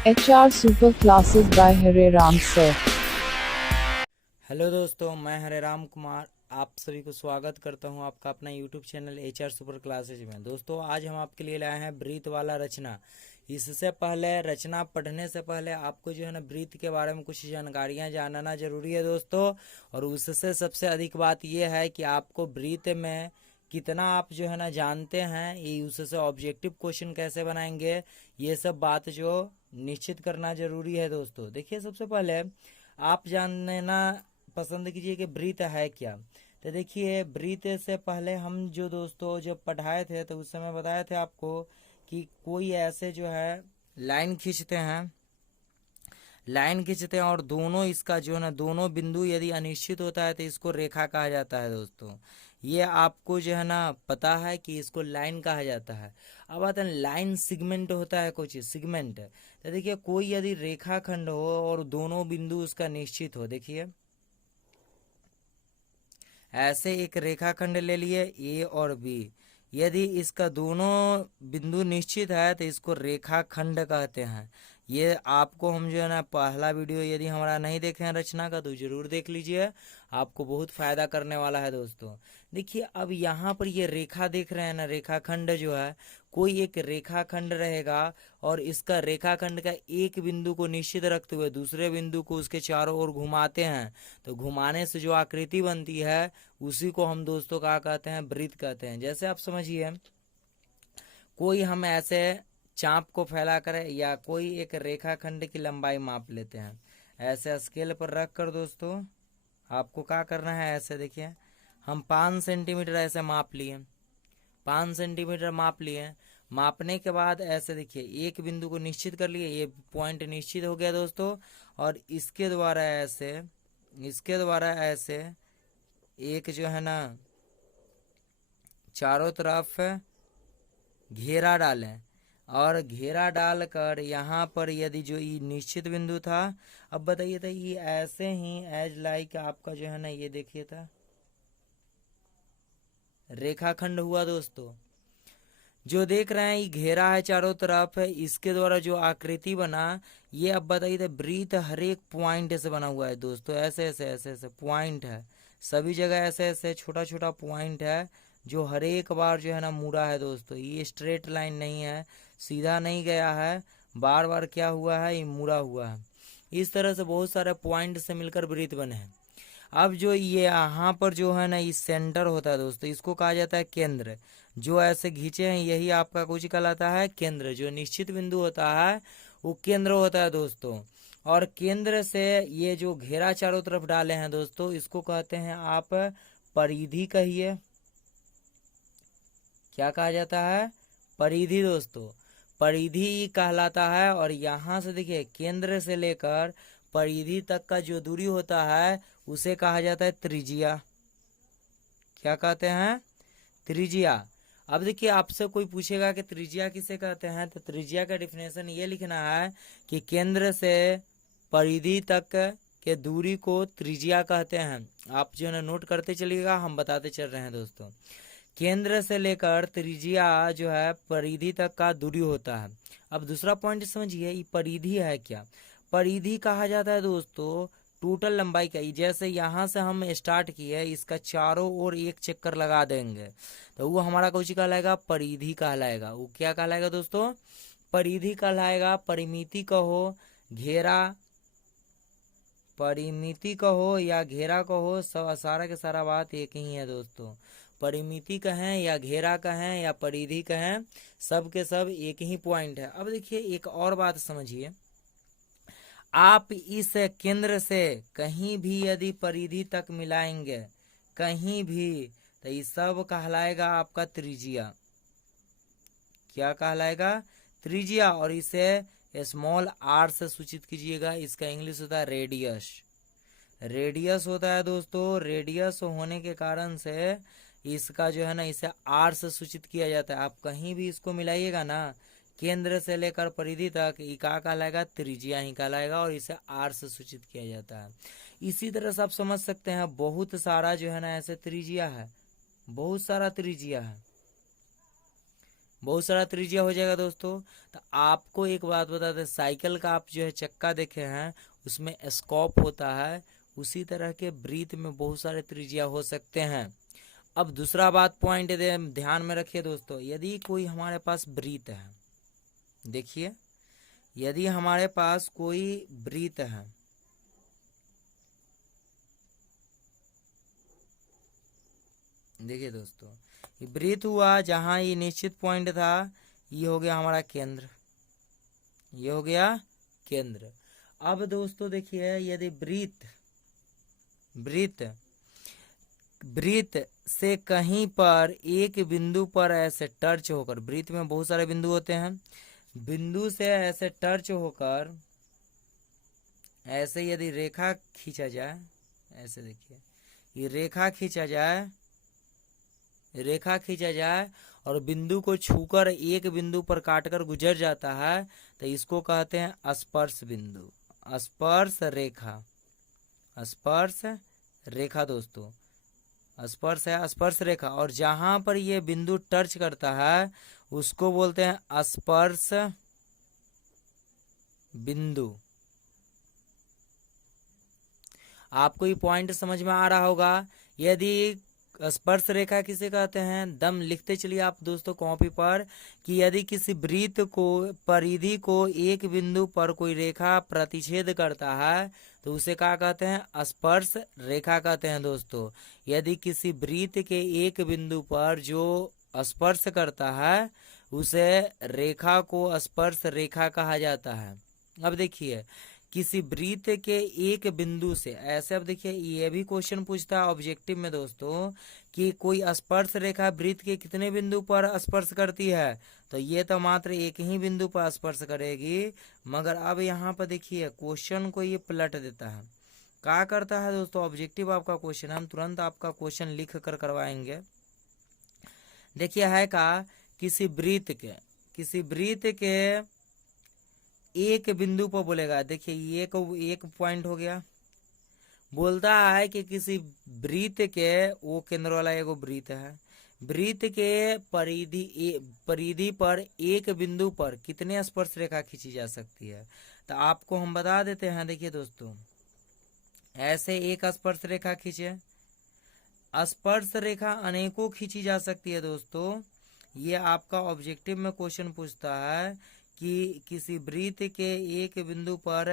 HR Super Classes by Hare Ram Sir। Hello दोस्तों, मैं हरे राम कुमार आप सभी को स्वागत करता हूं आपका अपना YouTube channel HR super classes में। दोस्तों, आज हम आपके लिए लाए हैं ब्रीथ वाला रचना। इससे पहले रचना पढ़ने से पहले आपको जो है ना ब्रीथ के बारे में कुछ जानकारियां जानना जरूरी है दोस्तों। और उससे सबसे अधिक बात यह है कि आपको ब्रीथ में कितना आप जो है ना जानते हैं, ये उससे ऑब्जेक्टिव क्वेश्चन कैसे बनाएंगे, ये सब बात जो निश्चित करना जरूरी है दोस्तों। देखिए, सबसे पहले आप जानना पसंद कीजिए कि ब्रीथ है क्या। तो देखिए, ब्रीथ से पहले हम जो दोस्तों जब पढ़ाए थे तो उस समय बताए थे आपको कि कोई ऐसे जो है लाइन खींचते हैं, और दोनों इसका जो है ना दोनों बिंदु यदि अनिश्चित होता है तो इसको रेखा कहा जाता है दोस्तों। ये आपको जो है ना पता है कि इसको लाइन कहा जाता है। अब आता है लाइन सिगमेंट होता है, कुछ सिगमेंट। तो देखिए, कोई यदि रेखाखंड हो और दोनों बिंदु उसका निश्चित हो, देखिए ऐसे एक रेखाखंड ले लिए ए और बी। यदि इसका दोनों बिंदु निश्चित है तो इसको रेखाखंड कहते हैं। ये आपको हम जो है ना पहला वीडियो यदि हमारा नहीं देखे हैं रचना का तो जरूर देख लीजिए, आपको बहुत फायदा करने वाला है दोस्तों। देखिए, अब यहाँ पर ये रेखा देख रहे हैं ना, रेखाखंड जो है, कोई एक रेखाखंड रहेगा और इसका रेखाखंड का एक बिंदु को निश्चित रखते हुए दूसरे बिंदु को उसके चारों ओर घुमाते हैं, तो घुमाने से जो आकृति बनती है उसी को हम दोस्तों क्या कहते हैं, वृत्त कहते हैं। जैसे आप समझिए, कोई हम ऐसे चाप को फैला कर या कोई एक रेखाखंड की लंबाई माप लेते हैं, ऐसे स्केल पर रख कर दोस्तों आपको क्या करना है। ऐसे देखिए, हम 5 सेंटीमीटर ऐसे माप लिए, 5 सेंटीमीटर माप लिए। मापने के बाद ऐसे देखिए एक बिंदु को निश्चित कर लिए, ये पॉइंट निश्चित हो गया दोस्तों। और इसके द्वारा ऐसे एक जो है ना चारों तरफ घेरा डालें, और घेरा डालकर यहाँ पर यदि जो ये निश्चित बिंदु था, अब बताइए था ये ऐसे ही एज लाइक आपका जो है ना, ये देखिए था रेखाखंड हुआ दोस्तों। जो देख रहे हैं ये घेरा है चारों तरफ, इसके द्वारा जो आकृति बना, ये अब बताइए तो ब्रीथ हर एक पॉइंट से बना हुआ है दोस्तों। ऐसे ऐसे ऐसे ऐसे पॉइंट है, सभी जगह ऐसे ऐसे छोटा छोटा पॉइंट है जो हर एक बार जो है ना मुड़ा है दोस्तों। ये स्ट्रेट लाइन नहीं है, सीधा नहीं गया है, बार बार क्या हुआ है, ये मुड़ा हुआ है। इस तरह से बहुत सारे पॉइंट से मिलकर ब्रीथ बने हैं। अब जो ये यहाँ पर जो है ना ये सेंटर होता है दोस्तों, इसको कहा जाता है केंद्र। जो ऐसे खींचे हैं यही आपका कुछ कहलाता है केंद्र। जो निश्चित बिंदु होता है वो केंद्र होता है दोस्तों। और केंद्र से ये जो घेरा चारों तरफ डाले हैं दोस्तों, इसको कहते हैं आप परिधि कहिए। क्या कहा जाता है, परिधि दोस्तों, परिधि कहलाता है। और यहाँ से देखिए केंद्र से लेकर परिधि तक का जो दूरी होता है उसे कहा जाता है त्रिज्या। क्या कहते हैं, त्रिज्या। अब देखिए, आपसे कोई पूछेगा कि त्रिज्या किसे कहते हैं, तो त्रिज्या का डिफिनेशन ये लिखना है कि केंद्र से परिधि तक के दूरी को त्रिज्या कहते हैं। आप जो है नोट करते चलिएगा, हम बताते चल रहे हैं दोस्तों। केंद्र से लेकर त्रिज्या जो है परिधि तक का दूरी होता है। अब दूसरा पॉइंट समझिए, ये परिधि है क्या। परिधि कहा जाता है दोस्तों टोटल लंबाई का। जैसे यहाँ से हम स्टार्ट किए, इसका चारों ओर एक चक्कर लगा देंगे तो वो हमारा कुछ कहलाएगा, परिधि कहलाएगा। वो क्या कहलाएगा दोस्तों, परिधि कहलाएगा। परिमिति कहो, घेरा, परिमिति कहो या घेरा कहो, सब सारा के सारा बात एक ही है दोस्तों। परिमिति कहें या घेरा कहें या परिधि कहें, सब के सब एक ही पॉइंट है। अब देखिए एक और बात समझिए, आप इस केंद्र से कहीं भी यदि परिधि तक मिलाएंगे, कहीं भी, तो ये सब कहलाएगा आपका त्रिज्या। क्या कहलाएगा, त्रिज्या। और इसे स्मॉल आर से सूचित कीजिएगा। इसका इंग्लिश होता है रेडियस। रेडियस होता है दोस्तों। रेडियस होने के कारण से इसका जो है ना इसे आर से सूचित किया जाता है। आप कहीं भी इसको मिलाइएगा ना, केंद्र से लेकर परिधि तक, ये क्या कहलाएगा, त्रिज्या ही कहलाएगा। और इसे आर से सूचित किया जाता है। इसी तरह से आप समझ सकते हैं बहुत सारा जो है ना ऐसे त्रिज्या है, बहुत सारा त्रिज्या है। बहुत सारा त्रिज्या हो जाएगा दोस्तों। तो आपको एक बात बताते हैं, साइकिल का आप जो है चक्का देखे हैं उसमें स्कॉप होता है, उसी तरह के वृत्त में बहुत सारे त्रिज्या हो सकते हैं। अब दूसरा बात पॉइंट ध्यान में रखिए दोस्तों, यदि कोई हमारे पास वृत्त है, देखिए यदि हमारे पास कोई वृत्त है, देखिए दोस्तों ये वृत्त हुआ, जहां ये निश्चित पॉइंट था, ये हो गया हमारा केंद्र, ये हो गया केंद्र। अब दोस्तों देखिए यदि वृत्त वृत्त से कहीं पर एक बिंदु पर ऐसे टच होकर, वृत्त में बहुत सारे बिंदु होते हैं, बिंदु से ऐसे टच होकर ऐसे यदि रेखा खींचा जाए, ऐसे देखिए ये रेखा खींचा जाए और बिंदु को छूकर एक बिंदु पर काटकर गुजर जाता है, तो इसको कहते हैं स्पर्श बिंदु, स्पर्श रेखा दोस्तों, स्पर्श है स्पर्श रेखा। और जहां पर ये बिंदु टच करता है उसको बोलते हैं स्पर्श बिंदु। आपको ये पॉइंट समझ में आ रहा होगा। यदि स्पर्श रेखा किसे कहते हैं, दम लिखते चलिए आप दोस्तों कॉपी पर, कि यदि किसी वृत्त को परिधि को एक बिंदु पर कोई रेखा प्रतिच्छेद करता है तो उसे क्या कहते हैं, स्पर्श रेखा कहते हैं दोस्तों। यदि किसी वृत्त के एक बिंदु पर जो स्पर्श करता है उसे रेखा को स्पर्श रेखा कहा जाता है। अब देखिए किसी वृत्त के एक बिंदु से ऐसे, अब देखिए ये भी क्वेश्चन पूछता है ऑब्जेक्टिव में दोस्तों कि कोई स्पर्श रेखा वृत्त के कितने बिंदु पर स्पर्श करती है, तो ये तो मात्र एक ही बिंदु पर स्पर्श करेगी। मगर अब यहाँ पर देखिए क्वेश्चन को ये पलट देता है, क्या करता है दोस्तों, ऑब्जेक्टिव आपका क्वेश्चन, हम तुरंत आपका क्वेश्चन लिख कर करवाएंगे। देखिए है का, किसी वृत्त के एक बिंदु पर बोलेगा, देखिए ये एक पॉइंट हो गया, बोलता है कि किसी वृत्त के, वो केंद्र वाला एगो वृत्त है, वृत्त के परिधि पर एक बिंदु पर कितने स्पर्श रेखा खींची जा सकती है। तो आपको हम बता देते हैं, देखिए दोस्तों ऐसे एक स्पर्श रेखा खींचे, स्पर्श रेखा अनेकों खींची जा सकती है दोस्तों। ये आपका ऑब्जेक्टिव में क्वेश्चन पूछता है कि किसी वृत्त के एक बिंदु पर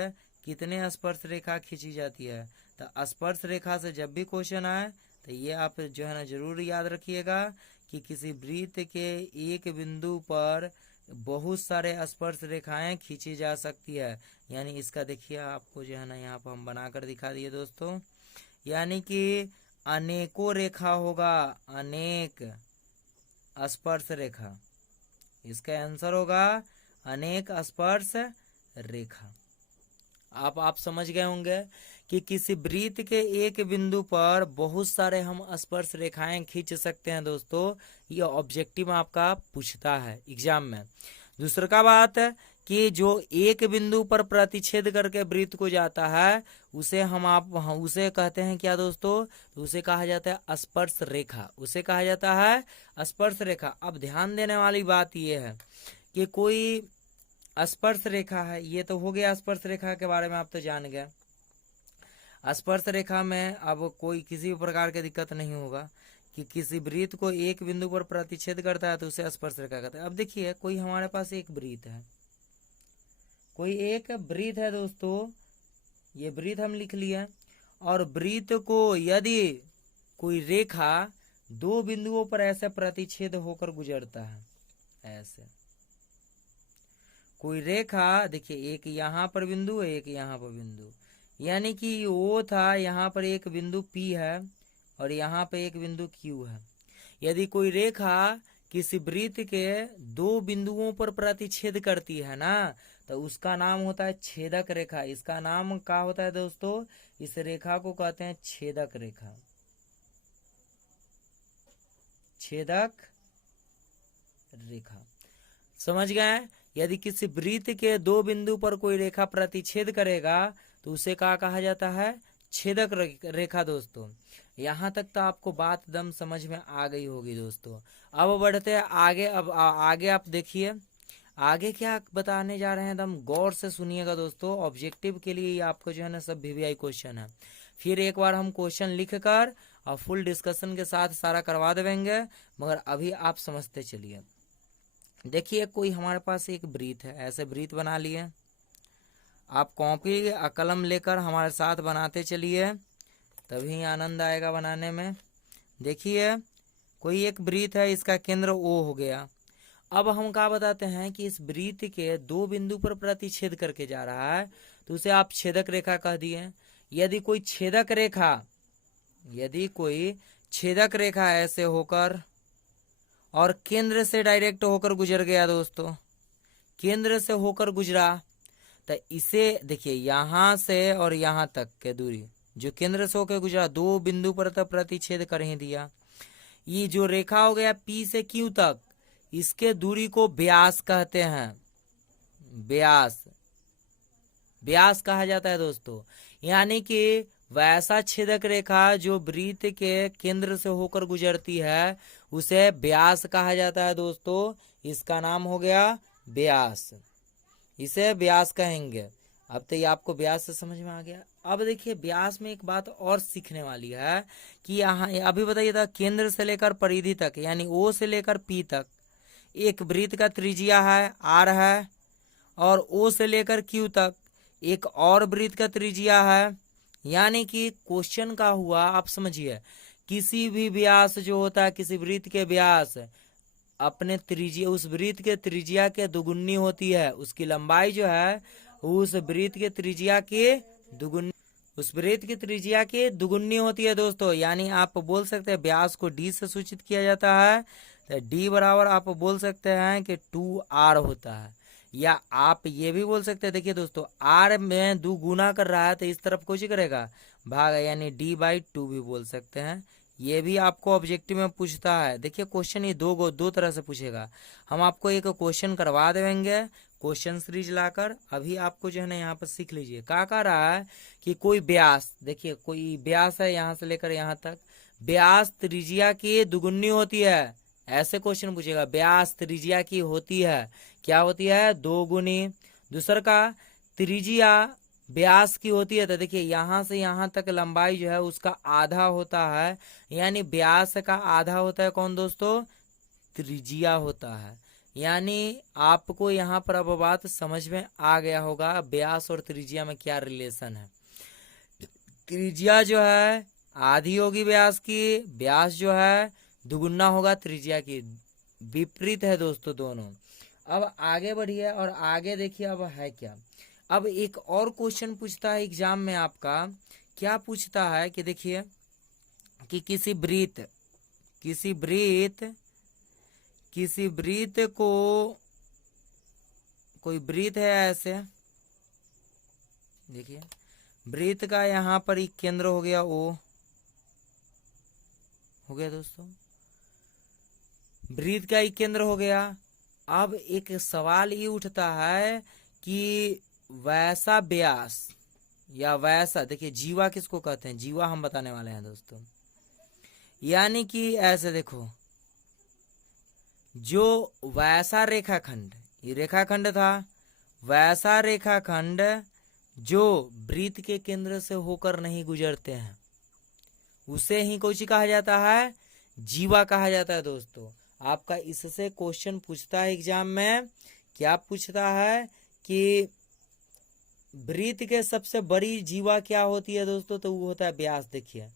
कितने स्पर्श रेखा खींची जाती है। तो स्पर्श रेखा से जब भी क्वेश्चन आए तो ये आप जो है ना जरूर याद रखिएगा कि किसी वृत्त के एक बिंदु पर बहुत सारे स्पर्श रेखाएं खींची जा सकती है। यानी इसका देखिए आपको जो है ना यहाँ पर हम बनाकर दिखा दिए दोस्तों, यानी कि अनेकों रेखा होगा, अनेक स्पर्श रेखा, इसका आंसर होगा अनेक स्पर्श रेखा। आप समझ गए होंगे कि किसी वृत्त के एक बिंदु पर बहुत सारे हम स्पर्श रेखाएं खींच सकते हैं दोस्तों। ये ऑब्जेक्टिव आपका पूछता है एग्जाम में। दूसरा का बात है कि जो एक बिंदु पर प्रतिच्छेद करके वृत्त को जाता है उसे उसे कहते हैं क्या दोस्तों, तो उसे कहा जाता है स्पर्श रेखा, उसे कहा जाता है स्पर्श रेखा। अब ध्यान देने वाली बात यह है कि कोई स्पर्श रेखा है, ये तो हो गया स्पर्श रेखा के बारे में आप तो जान गए। स्पर्श रेखा में अब कोई किसी भी प्रकार की दिक्कत नहीं होगा कि किसी वृत्त को एक बिंदु पर प्रतिच्छेद करता है तो उसे स्पर्श रेखा कहते हैं। अब देखिए कोई हमारे पास एक वृत्त है, कोई एक वृत्त है दोस्तों, ये वृत्त हम लिख लिया, और वृत्त को यदि कोई रेखा दो बिंदुओं पर ऐसे प्रतिच्छेद होकर गुजरता है, ऐसे कोई रेखा, देखिए एक यहाँ पर बिंदु है, एक यहाँ पर बिंदु, यानी कि वो था यहाँ पर एक बिंदु P है और यहाँ पे एक बिंदु Q है। यदि कोई रेखा किसी वृत्त के दो बिंदुओं पर प्रतिच्छेद करती है ना, तो उसका नाम होता है छेदक रेखा। इसका नाम क्या होता है दोस्तों, इस रेखा को कहते हैं छेदक रेखा, छेदक रेखा। समझ गए। यदि किसी वृत्त के दो बिंदु पर कोई रेखा प्रतिच्छेद करेगा तो उसे क्या कहा जाता है, छेदक रेखा दोस्तों। यहाँ तक तो आपको बात एकदम समझ में आ गई होगी दोस्तों। अब बढ़ते हैं आगे। अब आगे आप देखिए आगे क्या बताने जा रहे हैं, एकदम गौर से सुनिएगा दोस्तों। ऑब्जेक्टिव के लिए ये आपको जो है ना सब वीवीआई क्वेश्चन है। फिर एक बार हम क्वेश्चन लिख कर और फुल डिस्कशन के साथ सारा करवा देंगे, मगर अभी आप समझते चलिए। देखिए कोई हमारे पास एक वृत्त है, ऐसे वृत्त बना लिए। आप कॉपी कलम लेकर हमारे साथ बनाते चलिए, तभी आनंद आएगा बनाने में। देखिए कोई एक वृत्त है, इसका केंद्र O हो गया। अब हम क्या बताते हैं कि इस वृत्त के दो बिंदु पर प्रतिच्छेद करके जा रहा है, तो उसे आप छेदक रेखा कह दिए। यदि कोई छेदक रेखा ऐसे होकर और केंद्र से डायरेक्ट होकर गुजर गया दोस्तों, केंद्र से होकर गुजरा, तो इसे देखिए यहाँ से और यहाँ तक के दूरी जो केंद्र से होकर गुजरा, दो बिंदु पर तब प्रतिच्छेद कर ही दिया। ये जो रेखा हो गया P से Q तक, इसके दूरी को व्यास कहते हैं। व्यास कहा जाता है दोस्तों। यानी कि वैसा छेदक रेखा जो वृत्त के केंद्र से होकर गुजरती है, उसे व्यास कहा जाता है दोस्तों। इसका नाम हो गया व्यास, इसे व्यास कहेंगे। अब तो ये आपको व्यास से समझ में आ गया। अब देखिए व्यास में एक बात और सीखने वाली है कि यहाँ अभी बताइए था, केंद्र से लेकर परिधि तक यानी O से लेकर P तक एक वृत्त का त्रिज्या है R है, और O से लेकर Q तक एक और वृत्त का त्रिज्या है। यानी कि क्वेश्चन का हुआ, आप समझिए, किसी भी व्यास जो होता है, किसी वृत्त के व्यास अपने त्रिज्या, उस वृत्त के त्रिज्या के दुगुनी होती है। उसकी लंबाई जो है उस वृत्त के त्रिज्या के दुगुनी होती है दोस्तों। यानी आप बोल सकते हैं व्यास को D से सूचित किया जाता है, तो D बराबर आप बोल सकते हैं कि 2R होता है। या आप ये भी बोल सकते हैं, देखिए दोस्तों R में 2 गुना कर रहा है तो इस तरफ कुछ करेगा भाग, यानी D/2 भी बोल सकते हैं। ये भी आपको ऑब्जेक्टिव में पूछता है। देखिए क्वेश्चन ये दो तरह से पूछेगा। हम आपको एक क्वेश्चन करवा देंगे क्वेश्चन सीरीज लाकर। अभी आपको जो है ना यहाँ पर सीख लीजिए। क्या कह रहा है कि कोई व्यास, देखिए कोई व्यास है यहाँ से लेकर यहाँ तक, व्यास त्रिज्या की दुगुनी होती है, ऐसे क्वेश्चन पूछेगा। व्यास त्रिज्या की होती है, क्या होती है? 2 गुनी। दूसरा का त्रिज्या व्यास की होती है, तो देखिए यहाँ से यहाँ तक लंबाई जो है उसका आधा होता है। यानी व्यास का आधा होता है कौन दोस्तों? त्रिज्या होता है। यानी आपको यहाँ पर अब बात समझ में आ गया होगा व्यास और त्रिज्या में क्या रिलेशन है। त्रिज्या जो है आधी होगी व्यास की, व्यास जो है दुगुना होगा त्रिज्या की। विपरीत है दोस्तों दोनों। अब आगे बढ़िए और आगे देखिए अब है क्या। अब एक और क्वेश्चन पूछता है एग्जाम में आपका, क्या पूछता है कि देखिए कि किसी वृत्त को, कोई वृत्त है ऐसे, देखिए वृत्त का यहाँ पर एक केंद्र हो गया O हो गया दोस्तों, वृत्त का एक केंद्र हो गया। अब एक सवाल ये उठता है कि वैसा व्यास या वैसा, देखिए जीवा किसको कहते हैं, जीवा हम बताने वाले हैं दोस्तों। यानी कि ऐसे देखो, जो वैसा रेखाखंड, ये रेखाखंड था, वैसा रेखाखंड जो वृत्त के केंद्र से होकर नहीं गुजरते हैं, उसे ही कौन सी कहा जाता है? जीवा कहा जाता है दोस्तों। आपका इससे क्वेश्चन पूछता है एग्जाम में। क्या पूछता है कि वृत्त के सबसे बड़ी जीवा क्या होती है दोस्तों? तो वो होता है व्यास। देखिए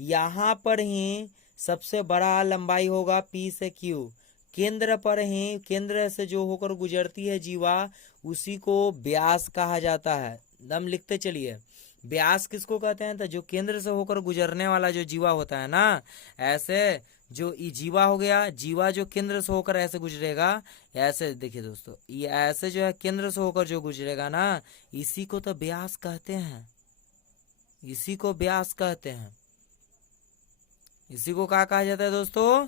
यहाँ पर ही सबसे बड़ा लंबाई होगा P से Q, केंद्र पर ही, केंद्र से जो होकर गुजरती है जीवा, उसी को व्यास कहा जाता है। दम लिखते चलिए, व्यास किसको कहते हैं? तो जो केंद्र से होकर गुजरने वाला जो जीवा होता है ना, ऐसे जो ये जीवा हो गया, जीवा जो केंद्र से होकर ऐसे गुजरेगा, ऐसे देखिए दोस्तों, ये ऐसे जो है केंद्र से होकर जो गुजरेगा ना, इसी को तो व्यास कहते हैं। इसी को व्यास कहते हैं। इसी को क्या कहा जाता है दोस्तों?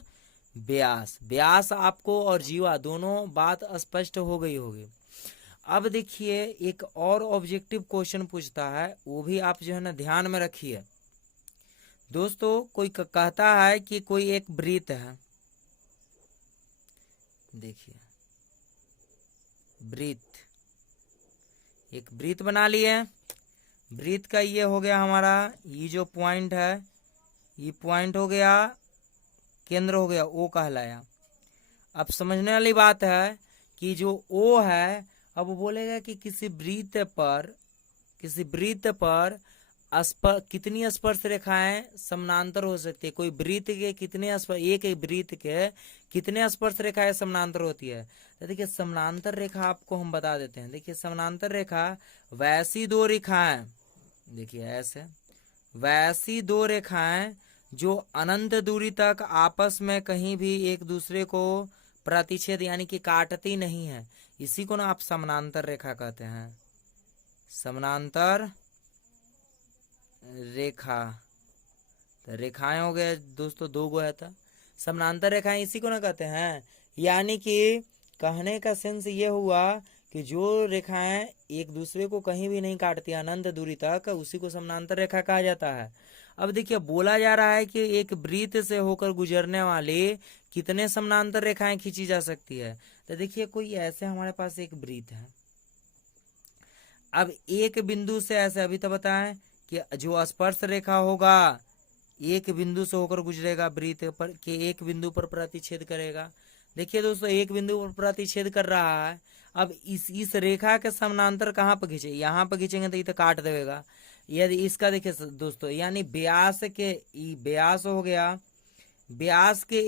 व्यास। व्यास आपको और जीवा दोनों बात स्पष्ट हो गई होगी। अब देखिए एक और ऑब्जेक्टिव क्वेश्चन पूछता है, वो भी आप जो है ना ध्यान में रखिए दोस्तों। कोई कहता है कि कोई एक वृत्त है, देखिए वृत्त, एक वृत्त बना लिए। वृत्त का ये हो गया हमारा, ये जो पॉइंट है, ये पॉइंट हो गया, केंद्र हो गया, ओ कहलाया। अब समझने वाली बात है कि जो ओ है, अब वो बोलेगा कि किसी वृत्त पर कितनी स्पर्श रेखाएं समानांतर हो सकती है। कोई वृत्त के कितने एक वृत्त के कितने स्पर्श रेखाएं समानांतर होती है। तो देखिए समानांतर रेखा आपको हम बता देते हैं। देखिए समानांतर रेखा वैसी दो रेखाएं, देखिए ऐसे वैसी दो रेखाएं जो अनंत दूरी तक आपस में कहीं भी एक दूसरे को प्रतिच्छेद यानी कि काटती नहीं है, इसी को ना आप समानांतर रेखा कहते हैं। समानांतर रेखा, तो रेखाएं हो गए दोस्तों, दो गो है था समानांतर रेखाएं, इसी को ना कहते हैं। यानी कि कहने का सेंस ये हुआ कि जो रेखाएं एक दूसरे को कहीं भी नहीं काटती अनंत दूरी तक, उसी को समानांतर रेखा कहा जाता है। अब देखिए बोला जा रहा है कि एक वृत्त से होकर गुजरने वाली कितने समानांतर रेखाएं खींची जा सकती है। तो देखिए कोई ऐसे हमारे पास एक वृत्त है, अब एक बिंदु से ऐसे, अभी तो बताएं कि जो स्पर्श रेखा होगा एक बिंदु से होकर गुजरेगा वृत्त पर के एक बिंदु पर प्रतिच्छेद करेगा। देखिए दोस्तों एक बिंदु पर प्रतिच्छेद कर रहा है। अब इस रेखा के समानांतर कहाँ पर खींचे, यहाँ पर खींचेंगे तो ये तो काट देगा। यदि इसका देखिए दोस्तों, यानी व्यास के व्यास हो गया, व्यास के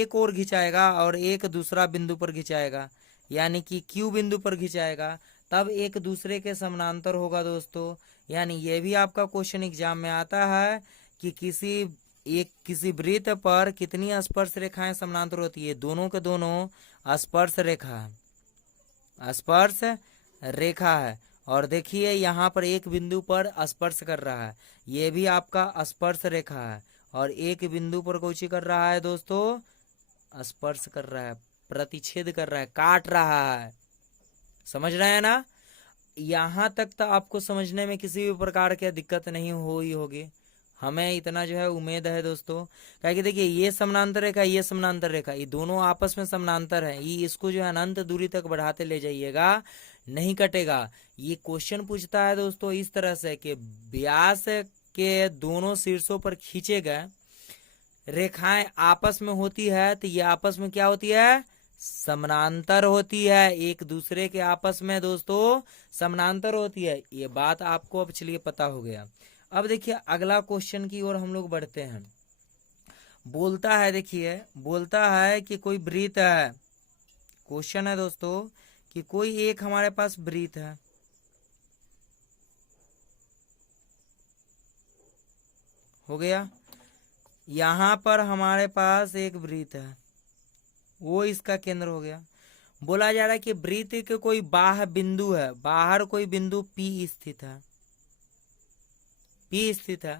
एक और खिंचाएगा और एक दूसरा बिंदु पर खिंचाएगा, यानी कि क्यू बिंदु पर खिंचाएगा, तब एक दूसरे के समानांतर होगा दोस्तों। यानी ये भी आपका क्वेश्चन एग्जाम में आता है कि किसी वृत्त पर कितनी स्पर्श रेखाएं समानांतर होती है। दोनों के दोनों स्पर्श रेखा है। और देखिए यहाँ पर एक बिंदु पर स्पर्श कर रहा है, ये भी आपका स्पर्श रेखा है। और एक बिंदु पर कौची कर रहा है दोस्तों, स्पर्श कर रहा है, प्रतिच्छेद कर रहा है, काट रहा है। समझ रहे हैं ना। यहाँ तक तो आपको समझने में किसी भी प्रकार की दिक्कत नहीं हुई होगी, हमें इतना जो है उम्मीद है दोस्तों। क्या कि देखिए ये समानांतर रेखा, ये समानांतर रेखा, ये दोनों आपस में समानांतर है। ये इसको जो है अनंत दूरी तक बढ़ाते ले जाइएगा, नहीं कटेगा। ये क्वेश्चन पूछता है दोस्तों इस तरह से कि व्यास के दोनों शीर्षों पर खींचे गए रेखाएं आपस में होती है, तो ये आपस में क्या होती है, समानांतर होती है। एक दूसरे के आपस में दोस्तों समानांतर होती है। ये बात आपको अब चलिए पता हो गया। अब देखिए अगला क्वेश्चन की ओर हम लोग बढ़ते हैं। बोलता है, देखिए बोलता है कि कोई वृत्त है, क्वेश्चन है दोस्तों कि कोई एक हमारे पास वृत्त है, हो गया। यहाँ पर हमारे पास एक वृत्त है, वो इसका केंद्र हो गया। बोला जा रहा है कि वृत्त के कोई बाह्य बिंदु है, बाहर कोई बिंदु P स्थित है,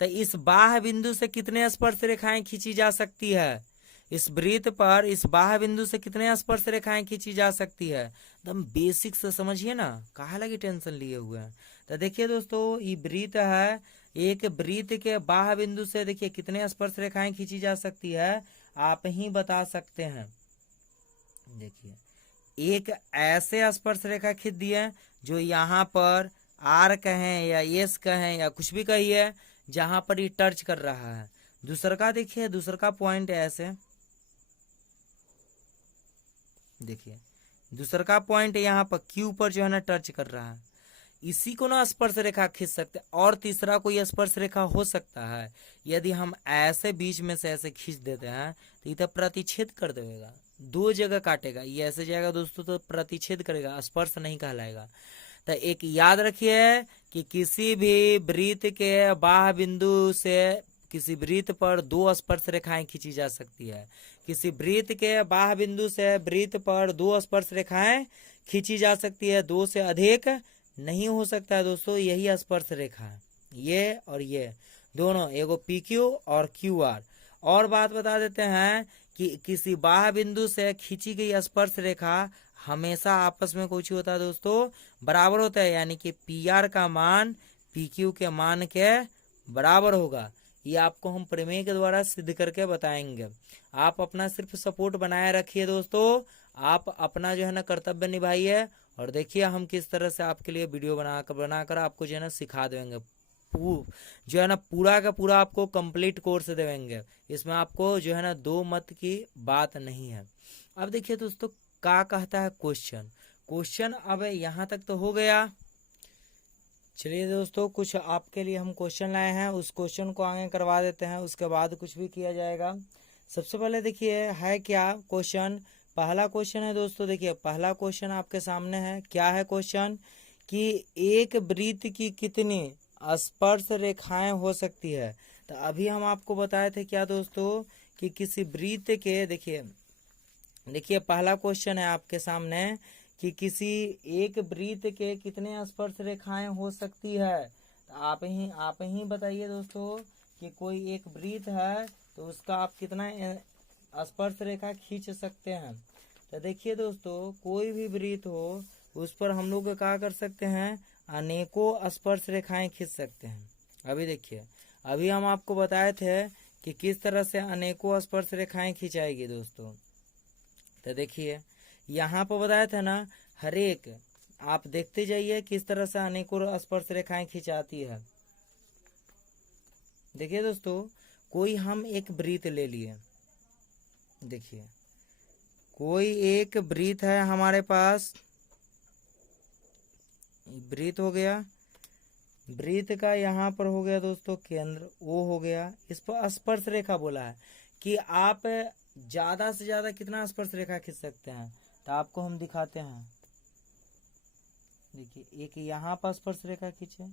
तो इस बाह्य बिंदु से कितने स्पर्श रेखाएं खींची जा सकती है। इस वृत्त पर इस बाह्य बिंदु से कितने स्पर्श रेखाएं खींची जा सकती है, एकदम बेसिक से समझिए ना, काहे लगी टेंशन लिए हुए हैं। तो देखिए दोस्तों ये वृत्त है, एक वृत्त के बाह्य बिंदु से देखिए कितने स्पर्श रेखाएं खींची जा सकती है, आप ही बता सकते हैं। देखिए एक ऐसे स्पर्श रेखा खींच दिए जो यहाँ पर आर कहें या एस कहें या कुछ भी कहिए, जहां पर ये टच कर रहा है। दूसरा का देखिए, दूसरा का पॉइंट ऐसे, देखिए दूसरा का पॉइंट यहाँ पर क्यू पर जो है ना टच कर रहा है, इसी को ना स्पर्श रेखा खींच सकते। और तीसरा कोई स्पर्श रेखा हो सकता है, यदि हम ऐसे बीच में से ऐसे खींच देते हैं तो ये तो प्रतिच्छेद कर देगा, दो जगह काटेगा। ये ऐसे जाएगा दोस्तों तो प्रतिच्छेद करेगा, स्पर्श नहीं कहलाएगा। तो एक याद रखिए कि किसी भी वृत्त के बाह्य बिंदु से किसी वृत्त पर दो स्पर्श रेखाएं खींची जा सकती है। किसी वृत्त के बाह्य बिंदु से वृत्त पर दो स्पर्श रेखाएं खींची जा सकती है, दो से अधिक नहीं हो सकता है दोस्तों। यही स्पर्श रेखा है, ये और ये दोनों, एगो PQ और QR। और बात बता देते हैं कि किसी बाह्य बिंदु से खींची गई स्पर्श रेखा हमेशा आपस में कुछ होता है दोस्तों बराबर होता है, यानी कि PR का मान PQ के मान के बराबर होगा। ये आपको हम प्रमेय के द्वारा सिद्ध करके बताएंगे। आप अपना सिर्फ सपोर्ट बनाए रखिए दोस्तों, आप अपना जो है ना कर्तव्य निभाइए और देखिए हम किस तरह से आपके लिए वीडियो बनाकर आपको जो है ना सिखा देंगे। जो है ना पूरा का पूरा आपको कंप्लीट कोर्स देंगे। इसमें आपको जो है ना दो मत की बात नहीं है। अब देखिए दोस्तों क्या कहता है क्वेश्चन। अब यहाँ तक तो हो गया। चलिए दोस्तों कुछ आपके लिए हम क्वेश्चन लाए हैं, उस क्वेश्चन को आगे करवा देते हैं, उसके बाद कुछ भी किया जाएगा। सबसे पहले देखिए है क्या क्वेश्चन। पहला क्वेश्चन है दोस्तों, देखिए पहला क्वेश्चन आपके सामने है। क्या है क्वेश्चन कि एक वृत्त की कितनी स्पर्श रेखाएं हो सकती है। तो अभी हम आपको बताए थे क्या दोस्तों कि किसी वृत्त के देखिए पहला क्वेश्चन है आपके सामने कि किसी एक वृत्त के कितने स्पर्श रेखाएं हो सकती है। तो आप ही बताइए दोस्तों कि कोई एक वृत्त है तो उसका आप कितना स्पर्श रेखा खींच सकते हैं। तो देखिए दोस्तों कोई भी वृत्त हो उस पर हम लोग क्या कर सकते हैं, अनेकों स्पर्श रेखाएं खींच सकते हैं। अभी देखिए अभी हम आपको बताए थे कि किस तरह से अनेकों स्पर्श रेखाएं खिंचाएगी दोस्तों। तो देखिए यहाँ पर बताया था ना, हर एक आप देखते जाइए किस तरह से अनेकों स्पर्श रेखाएं खिंचाती है। देखिए दोस्तों कोई हम एक वृत्त ले लिए, देखिए कोई एक वृत्त है हमारे पास, वृत्त हो गया, वृत्त का यहाँ पर हो गया दोस्तों केंद्र O हो गया। इस पर स्पर्श रेखा बोला है कि आप ज्यादा से ज्यादा कितना स्पर्श रेखा खींच सकते हैं। तो आपको हम दिखाते हैं, देखिए एक यहाँ पर स्पर्श रेखा खींचे,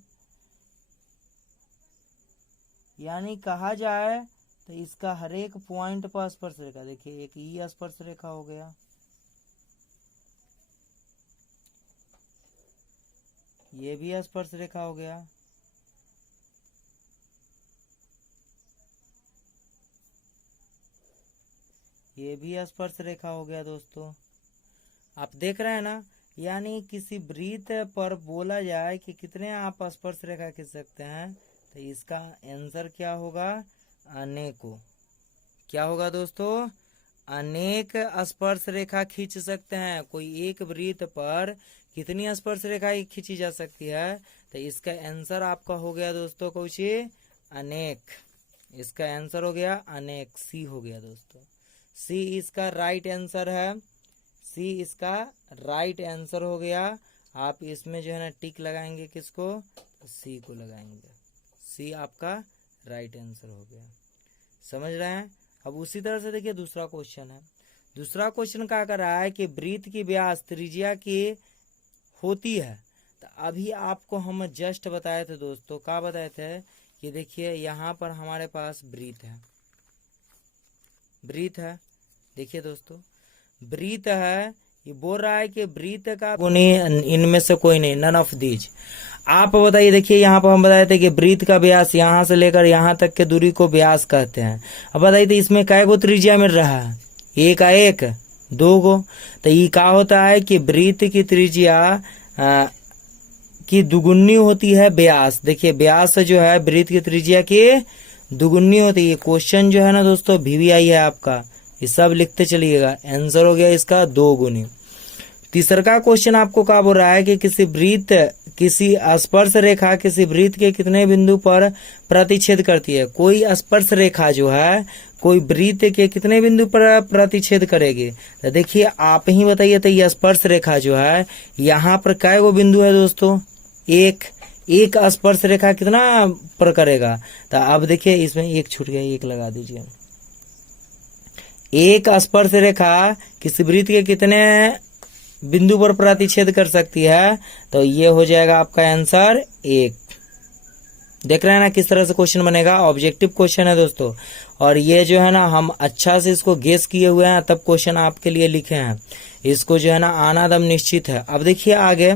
यानी कहा जाए तो इसका हर एक पॉइंट पर स्पर्श रेखा। देखिए एक ई स्पर्श रेखा हो गया, ये भी स्पर्श रेखा हो गया, ये भी स्पर्श रेखा हो गया दोस्तों। आप देख रहे हैं ना, यानी किसी वृत्त पर बोला जाए कि कितने आप स्पर्श रेखा खींच सकते हैं, तो इसका आंसर क्या होगा, अनेकों। क्या होगा दोस्तों, अनेक स्पर्श रेखा खींच सकते हैं। कोई एक वृत्त पर कितनी स्पर्श रेखा खींची जा सकती है, तो इसका आंसर आपका हो गया दोस्तों कुछ अनेक। इसका आंसर हो गया अनेक, सी हो गया दोस्तों। सी इसका राइट आंसर है, सी इसका राइट आंसर हो गया। आप इसमें जो है ना टिक लगाएंगे किसको, तो सी को लगाएंगे, सी आपका राइट आंसर हो गया। समझ रहे हैं। अब उसी तरह से देखिए दूसरा क्वेश्चन है। दूसरा क्वेश्चन क्या कर रहा है कि वृत्त की व्यास त्रिज्या की होती है। तो अभी आपको हम जस्ट बताए थे दोस्तों, क्या बताए थे कि देखिए यहाँ पर हमारे पास वृत्त है, वृत्त है, देखिए दोस्तों वृत्त है। ये बोल रहा है कि वृत्त का गुणी इनमें से कोई नहीं, नन ऑफ दीज। आप बताइए, देखिए यहाँ पर हम बताए थे कि वृत्त का व्यास यहाँ से लेकर यहाँ तक के दूरी को व्यास कहते हैं। अब बताइए तो इसमें कै गो त्रिज्या मिल रहा है, एक का एक, दो गो। तो ये क्या होता है कि वृत्त की त्रिज्या की दुगुनी होती है व्यास। देखिए व्यास जो है वृत्त की त्रिज्या की दुगुनी होती है। क्वेश्चन जो है ना दोस्तों VVI है आपका, ये सब लिखते चलिएगा। आंसर हो गया इसका 2 गुनी। तीसरा क्वेश्चन आपको क्या बोल रहा है कि किसी वृत्त, किसी स्पर्श रेखा किसी वृत्त के कितने बिंदु पर प्रतिच्छेद करती है। कोई स्पर्श रेखा जो है कोई वृत्त के कितने बिंदु पर प्रतिच्छेद करेगी। तो देखिए आप ही बताइए, तो ये स्पर्श रेखा जो है यहाँ पर कै गो बिंदु है दोस्तों, एक स्पर्श रेखा कितना पर करेगा। तो अब देखिए इसमें एक छूट गया, एक लगा दीजिए। एक स्पर्श रेखा किसी वृत्त के कितने बिंदु पर प्रतिच्छेद कर सकती है, तो ये हो जाएगा आपका आंसर 1। देख रहे हैं ना किस तरह से क्वेश्चन बनेगा, ऑब्जेक्टिव क्वेश्चन है दोस्तों। और ये जो है ना हम अच्छा से इसको गेस किए हुए हैं, तब क्वेश्चन आपके लिए लिखे हैं। इसको जो है ना आना दम निश्चित है। अब देखिए आगे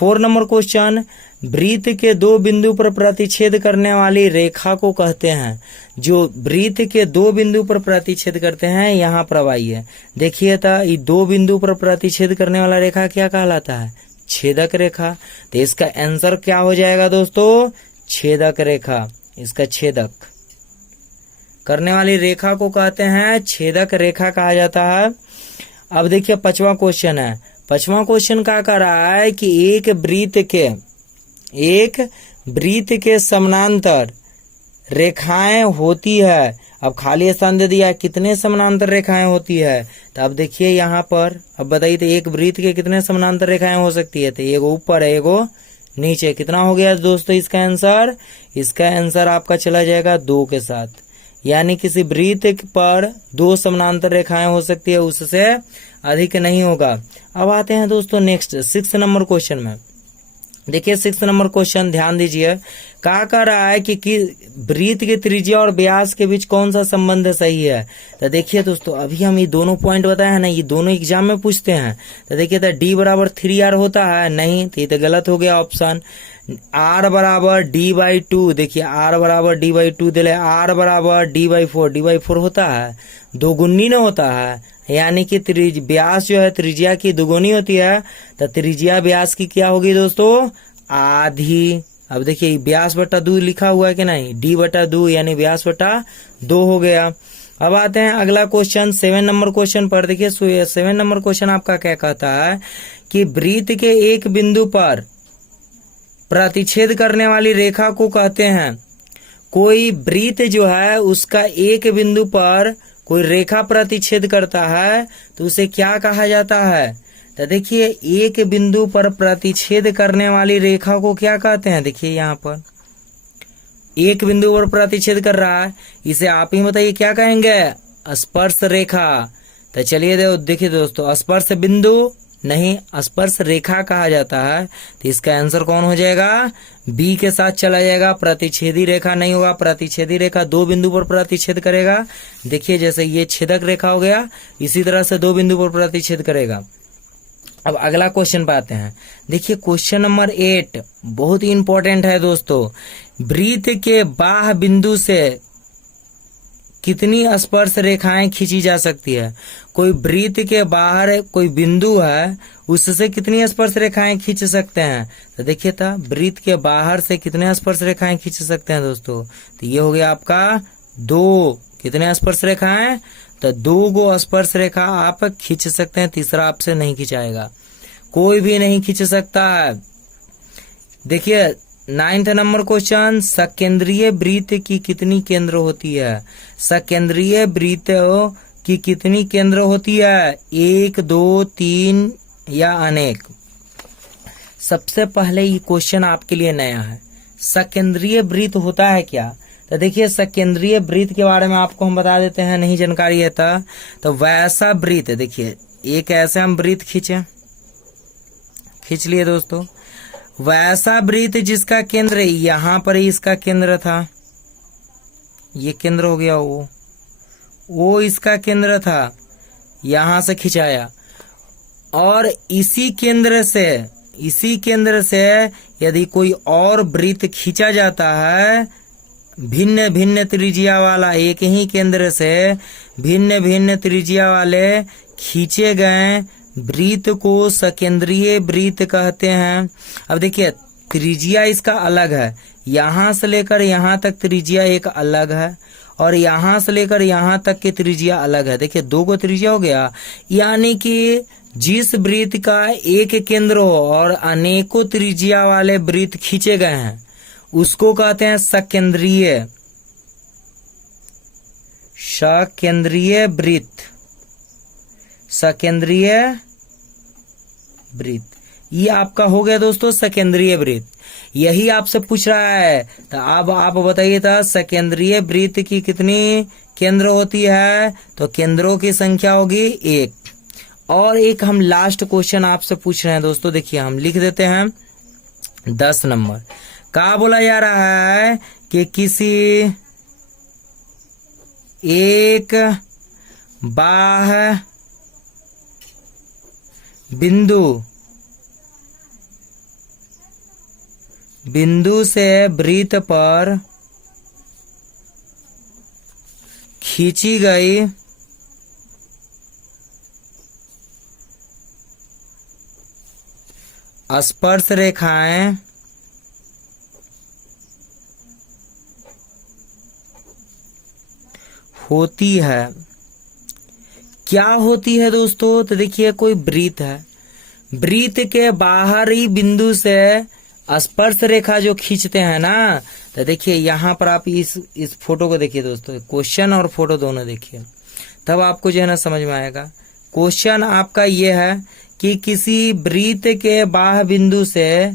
4 नंबर क्वेश्चन, वृत्त के दो बिंदु पर प्रतिच्छेद करने वाली रेखा को कहते हैं। जो वृत्त के दो बिंदु पर प्रतिच्छेद करते हैं, यहाँ पर आइए देखिए था, ये दो बिंदु पर प्रतिच्छेद करने वाला रेखा क्या कहलाता है? छेदक रेखा। तो इसका आंसर क्या हो जाएगा दोस्तों? छेदक रेखा। इसका छेदक करने वाली रेखा को कहते हैं छेदक रेखा कहा जाता है। अब देखिए 5वां क्वेश्चन है। 5वां क्वेश्चन क्या कर रहा है कि एक वृत्त के समानांतर रेखाएं होती है। अब खाली स्थान दे दिया, कितने समानांतर रेखाएं होती है? तो अब देखिए यहाँ पर, अब बताइए तो एक वृत्त के कितने समानांतर रेखाएं हो सकती है? तो एगो ऊपर है, एगो नीचे। कितना हो गया दोस्तों इसका आंसर? इसका आंसर आपका चला जाएगा 2 के साथ। यानी किसी वृत्त पर 2 समानांतर रेखाएं हो सकती है, उससे अधिक नहीं होगा। अब आते हैं दोस्तों नेक्स्ट 6 नंबर क्वेश्चन में। देखिए 6 नंबर क्वेश्चन ध्यान दीजिए। क्या कह रहा है कि वृत्त की त्रिज्या और व्यास के बीच कौन सा संबंध सही है? तो देखिए दोस्तों, अभी हम ये दोनों पॉइंट बताए हैं ना, ये दोनों एग्जाम में पूछते हैं। तो देखिए तो D बराबर 3R होता है, नहीं, तो ये तो गलत हो गया ऑप्शन। R बराबर D/2, देखिए R बराबर D/2 दिले, R बराबर D/4 होता है, दोगुनी न होता है। यानी कि व्यास जो है त्रिज्या की दुगुनी होती है, तो त्रिज्या व्यास की क्या होगी दोस्तों? आधी। अब देखिए व्यास बटा 2 लिखा हुआ है कि नहीं? D/2 यानी व्यास बटा 2 हो गया। अब आते हैं अगला क्वेश्चन 7 नंबर क्वेश्चन पर। देखिए 7 नंबर क्वेश्चन आपका क्या कहता है कि वृत्त के एक बिंदु पर प्रतिच्छेद करने वाली रेखा को कहते हैं। कोई वृत्त जो है उसका एक बिंदु पर कोई रेखा प्रतिच्छेद करता है तो उसे क्या कहा जाता है? तो देखिए एक बिंदु पर प्रतिच्छेद करने वाली रेखा को क्या कहते हैं? देखिए यहाँ पर एक बिंदु पर प्रतिच्छेद कर रहा है, इसे आप ही बताइए क्या कहेंगे? स्पर्श रेखा। तो चलिए देखिए दोस्तों, स्पर्श बिंदु नहीं, स्पर्श रेखा कहा जाता है। तो इसका आंसर कौन हो जाएगा? बी के साथ चला जाएगा। प्रतिच्छेदी रेखा नहीं होगा। प्रतिच्छेदी रेखा 2 बिंदु पर प्रतिच्छेद करेगा। देखिए जैसे ये छेदक रेखा हो गया, इसी तरह से 2 बिंदु पर प्रतिच्छेद करेगा। अब अगला क्वेश्चन पे आते हैं। देखिए क्वेश्चन नंबर 8 बहुत ही इंपॉर्टेंट है दोस्तों। वृत्त के बाह्य बिंदु से कितनी स्पर्श रेखाएं खींची जा सकती है? कोई वृत्त के बाहर कोई बिंदु है, उससे कितनी स्पर्श रेखाएं खींच सकते हैं? तो देखिए था, वृत्त के बाहर से कितने स्पर्श रेखाएं खींच सकते हैं दोस्तों? तो ये हो गया आपका 2। कितने स्पर्श रेखाएं? तो 2 गो स्पर्श रेखा आप खींच सकते हैं। तीसरा आपसे नहीं खिंचाएगा, कोई भी नहीं खींच सकता है। देखिए 9th नंबर क्वेश्चन, सकेंद्रीय वृत्त की कितनी केंद्र होती है? सकेंद्रीय वृत्त की कितनी केंद्र होती है? 1, 2, 3 या अनेक? सबसे पहले ये क्वेश्चन आपके लिए नया है। सकेंद्रीय वृत्त होता है क्या? तो देखिए सकेंद्रीय वृत्त के बारे में आपको हम बता देते हैं, नहीं जानकारी है तो वैसा वृत्त, देखिए एक ऐसे हम वृत्त खींच लिए दोस्तों, वैसा वृत्त जिसका केंद्र यहाँ पर इसका केंद्र था, ये केंद्र हो गया, वो इसका केंद्र था, यहां से खिंचाया। और इसी केंद्र से यदि कोई और वृत्त खींचा जाता है भिन्न भिन्न त्रिज्या वाला, एक ही केंद्र से भिन्न भिन्न त्रिज्या वाले खींचे गए वृत्त को सकेंद्रीय वृत्त कहते हैं। अब देखिए त्रिज्या इसका अलग है, यहां से लेकर यहां तक त्रिज्या एक अलग है और यहां से लेकर यहां तक की त्रिज्या अलग है। देखिए 2 गो त्रिज्या हो गया। यानी कि जिस वृत्त का एक केंद्र हो और अनेकों त्रिज्या वाले वृत्त खींचे गए हैं उसको कहते हैं सकेंद्रीय वृत्त। सकेंद्रीय वृत्त ये आपका हो गया दोस्तों सकेंद्रीय वृत्त। यही आपसे पूछ रहा है, तो अब आप बताइए था सकेंद्रीय वृत्त की कितनी केंद्र होती है? तो केंद्रों की संख्या होगी 1। और एक हम लास्ट क्वेश्चन आपसे पूछ रहे हैं दोस्तों, देखिए हम लिख देते हैं 10 नंबर। क्या बोला जा रहा है कि किसी एक बाह्य बिंदु बिंदु से वृत्त पर खींची गई स्पर्श रेखाएं होती है। क्या होती है दोस्तों? तो देखिए कोई वृत्त है, वृत्त के बाहरी बिंदु से स्पर्श रेखा जो खींचते हैं ना, तो देखिए यहाँ पर आप इस फोटो को देखिए दोस्तों, क्वेश्चन और फोटो दोनों देखिए, तब आपको जो है ना समझ में आएगा। क्वेश्चन आपका ये है कि किसी वृत्त के बाह्य बिंदु से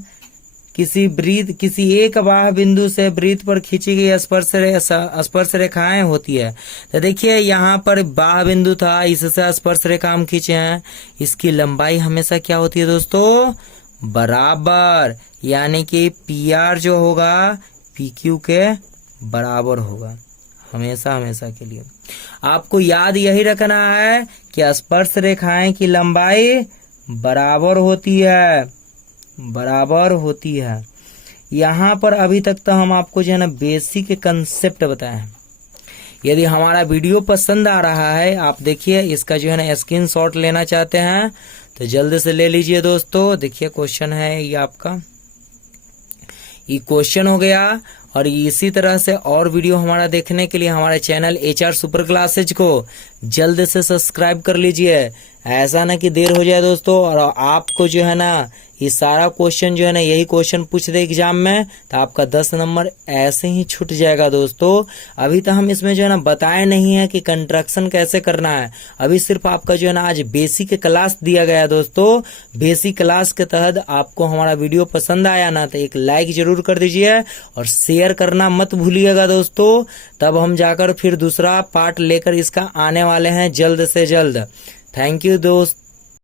किसी एक बाह्य बिंदु से वृत्त पर खींची गई स्पर्श रेखाएं होती है। तो देखिए यहाँ पर बाह्य बिंदु था, इससे स्पर्श रेखा हम खींचे हैं, इसकी लंबाई हमेशा क्या होती है दोस्तों? बराबर, यानी कि PR जो होगा PQ के बराबर होगा, हमेशा हमेशा के लिए। आपको याद यही रखना है कि स्पर्श रेखाएं की लंबाई बराबर होती है, बराबर होती है। यहाँ पर अभी तक तो हम आपको जो है ना बेसिक कंसेप्ट बताए हैं। यदि हमारा वीडियो पसंद आ रहा है, आप देखिए इसका जो है ना स्क्रीनशॉट लेना चाहते हैं तो जल्दी से ले लीजिए दोस्तों। देखिए क्वेश्चन है ये आपका, ये क्वेश्चन हो गया। और इसी तरह से और वीडियो हमारा देखने के लिए हमारे चैनल HR सुपर क्लासेज को जल्द से सब्सक्राइब कर लीजिए। ऐसा ना कि देर हो जाए दोस्तों, और आपको जो है ना ये सारा क्वेश्चन जो है ना यही क्वेश्चन पूछ दे एग्जाम में, तो आपका 10 नंबर ऐसे ही छूट जाएगा दोस्तों। अभी तो हम इसमें जो है ना बताए नहीं है कि कंस्ट्रक्शन कैसे करना है, अभी सिर्फ आपका जो है ना आज बेसिक क्लास दिया गया दोस्तों। बेसिक क्लास के तहत आपको हमारा वीडियो पसंद आया ना तो एक लाइक जरूर कर दीजिए और शेयर करना मत भूलिएगा दोस्तों। तब हम जाकर फिर दूसरा पार्ट लेकर इसका आने वाले हैं जल्द से जल्द। थैंक यू दोस्त।